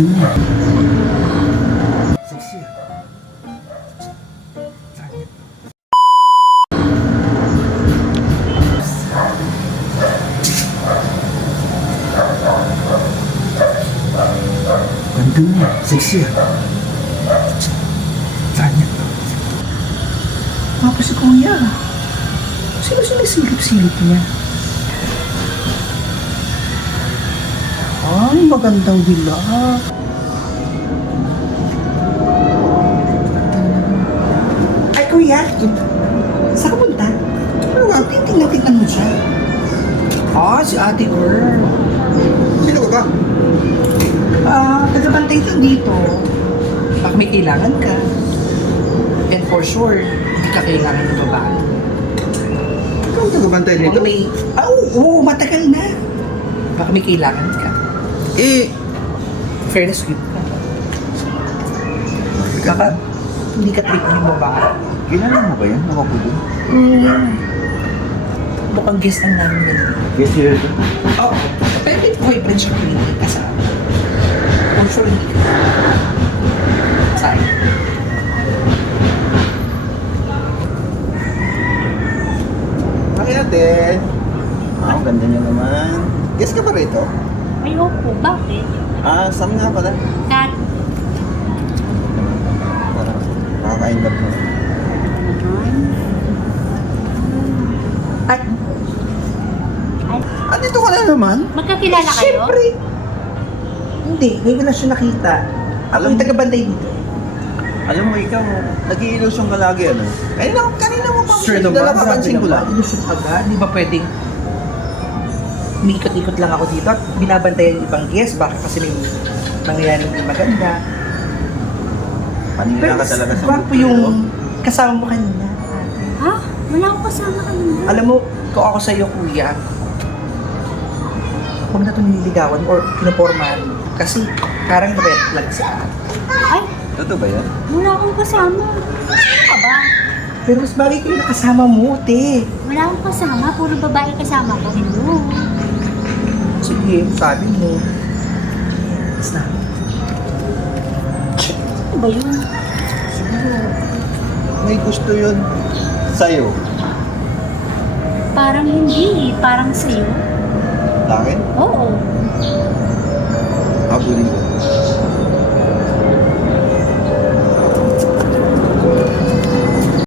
Ganda mo. Sexy. Ganda mo. Sexy. Tanya. Papa si Kuya. Sino sinisilip-silip niya? Ay, magandang villa. Ay, Kuya. Saan ka punta? Ano nga? Tingnan mo siya. Ah, si ate girl. Sino ka ba? Tagabantay ka dito. Baka may kailangan ka. And for sure, hindi ka kailangan ng babae. Ikaw ang tagabantay dito? Baka may... Oo, matagal na. Baka may kailangan ka. Fairness, cute ka. Baka hindi ka trip yung babae. Kilala mo ba yan? Nakapulo? Mukhang guest ang namin nila. Yes, sir. Oo. Pero may boyfriend siya kung hindi kasama. For sure, hindi ka. Sorry. Hi, ate. Ang ganda niya naman. Guess ka ba rito? Ayoko, bakit? Sam nga pala. Kat, Nakaka-invite mo. At, Dito ka na naman? magkakilala kayo? siyempre. Hindi, ngayon ko na siya nakita. Ako Alam yung mo- tagabantay dito. Alam mo, ikaw, nag-i-illusion ka lagi, ano? Kanina mo pa Sure naman, napapansin ko lang. Ilusyon ka ba? Di ba pwedeng umiikot-ikot lang ako dito at binabantayan yung ibang guest, baka kasi may mangyayaring hindi maganda. Panira ka talaga sa gwapo mundo, yung kasama mo kanina. ate. Ha? Wala akong kasama kanina. Alam mo, kung ako sa'yo, kuya, huwag na ito nililigawan or pinupormahan mo. Kasi parang red flag sa akin. Ay, Totoo ba yan? wala akong kasama. Sino ka ba? Pero mas bagay kayo na kasama mo, te. Wala akong kasama. Puro babae kasama ko. Hello. Sige, sabi mo. Yes na. Ano ba yun? Siguro, may gusto yun sa'yo. Parang hindi. Parang sa'yo. Sa akin? Oo. Habulin ko.